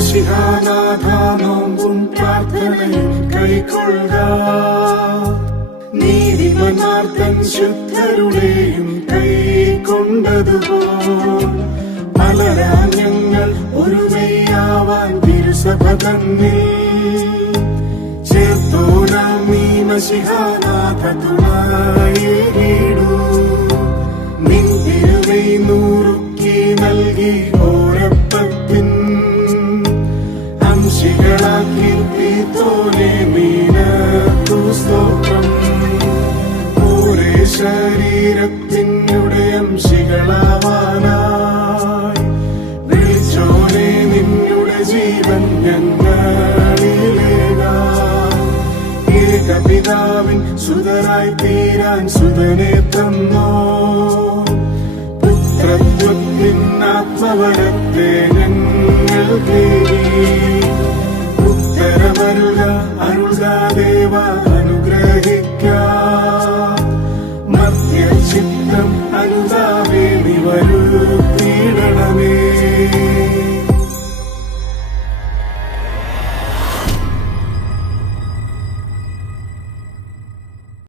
മശിഹാനാഥ നോമ്പും പ്രാർത്ഥനയും കൈക്കൊള്ളുക. നീതിമാനാർത്തൻ ശുദ്ധരുടെയും കൈക്കൊണ്ടതുപോൽ പലരാം ഞങ്ങൾ ഒരുമയാവാൻ തിരുസഭ തന്നിൽ ചേർത്തോനാം നീ മശിഹാനാഥ തുണയേകിടൂ. നിൻ തിരുമൈ നൂറുക്കി നൽകി ഓരപ്പത്തിൻ അംശികളാക്കി തീത്തോനെ മീനത്തു സ്തോത്രം. ഓരേ ശരീരത്തിനുടെ അംശികളാവാനായി വിളിച്ചോനെ നിന്നുടെ ജീവൻ ഞങ്ങളിലേകാൻ. ഏകപിതാവിൻ സുതരായി തീരാൻ സുതനെ തന്നോ. പുത്രത്വത്തിൻ ആത്മവരത്തെ ഞങ്ങൾ തേടി. ഉത്തരമരുക അരുൾക ദേവ അനുഗ്രഹിക്ക. മധ്യചിത്തം അനുദാ